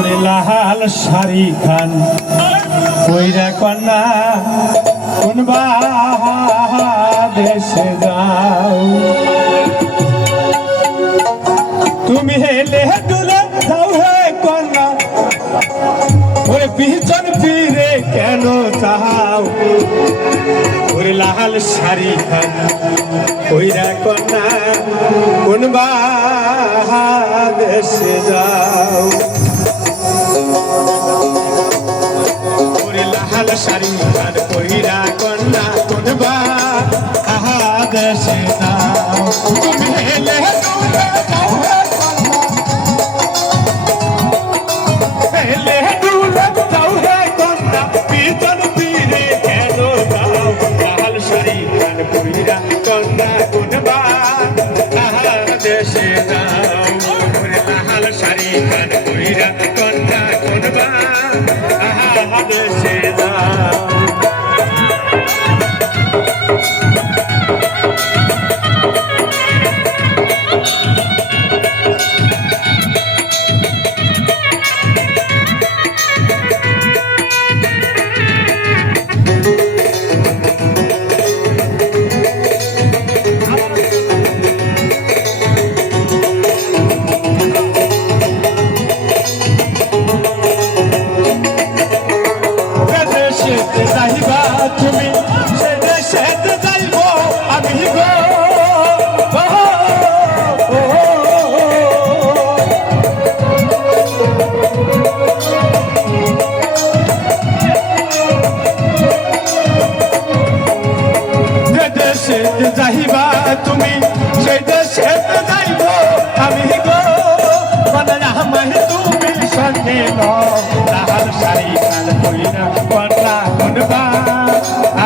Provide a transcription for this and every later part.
ওরে লাল শাড়ি খান। কইরা কন্যা কোন দেশে যাও। তুমি হেলে ডুলে যাও হে কন্যা। ওরে পিছন ফিরে কেন চাও? ওরে লাল শাড়ি খান। কইরা কন্যা কোন দেশে যাও। I'm sorry.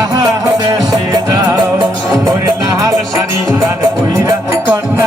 আহা দেশে যাও লাল শাড়ি কান কইরা কন্যা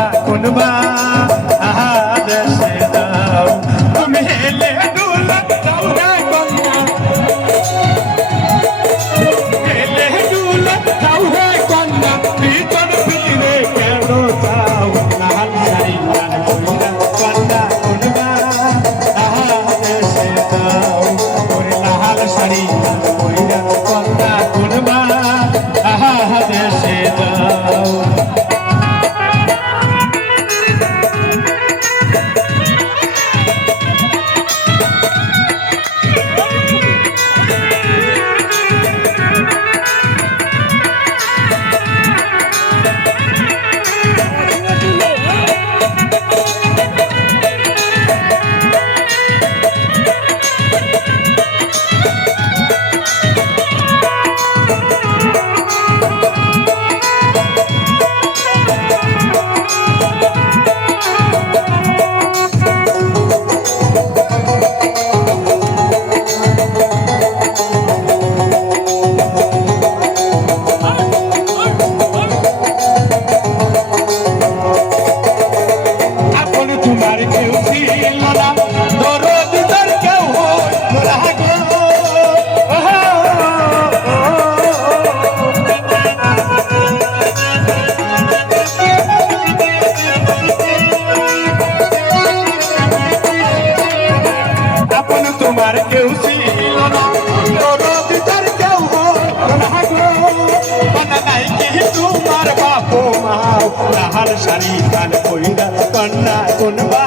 আমার শাড়ি কান কইরা কন্যা কোনবা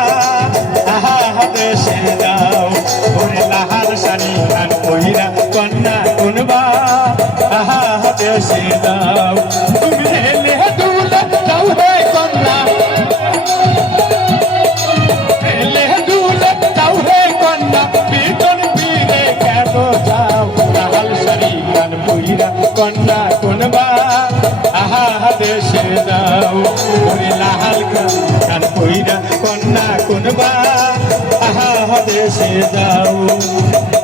আহা দেশে দাও ওরে লাহার শাড়ি কান কইরা কন্যা কোনবা আহা দেশে দাও তুমি কন্যা কোনবা? আহা দেশে যাও। করিলা হালকা কান কইরা কন্যা কোনবা? আহা দেশে যাও।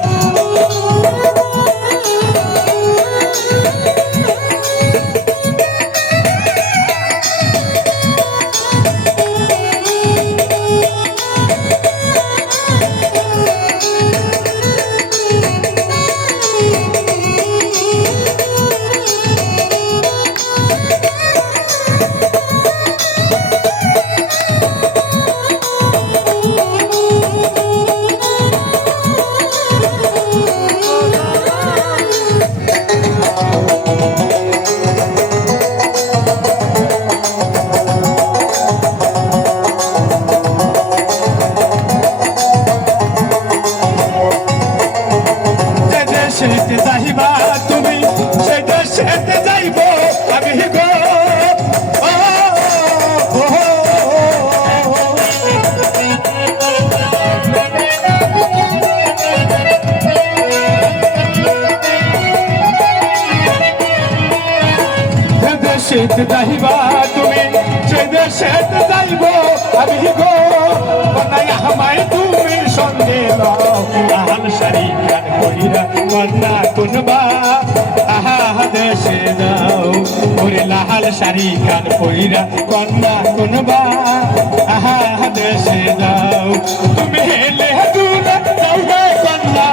যাইবা তুমি সে দেশে যাইব, আমি গো বানাই আমায় তুমি সঙ্গে লাহান সারি গান করিরা মান্না কোনবা, আহা দেশে যাও। ওরে লাহাল সারি গান করিরা কন্যা কোনবা, আহা দেশে যাও। তুমি হেলে দুনা যাও কন্যা।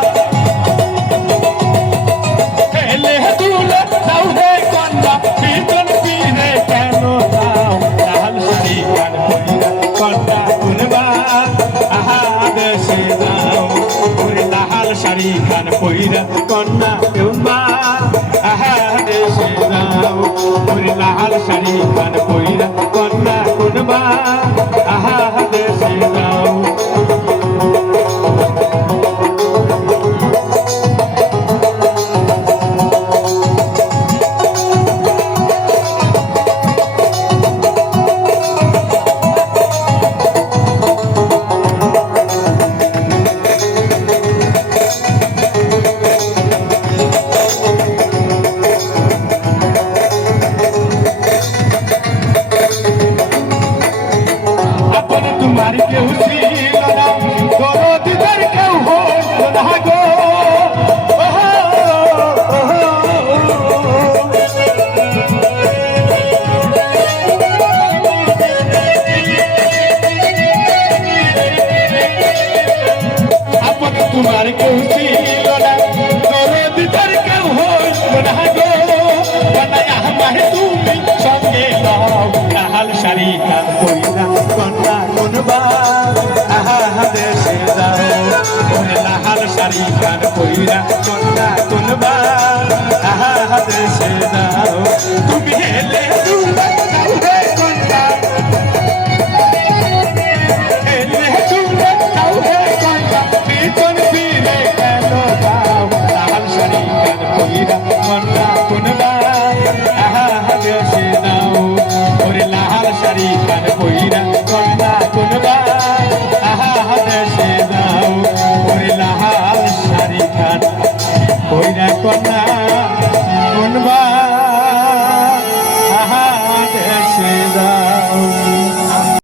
আর কেউ ছিল না দরদিদার কেউ হল না গো তোমার কেউ Yeah.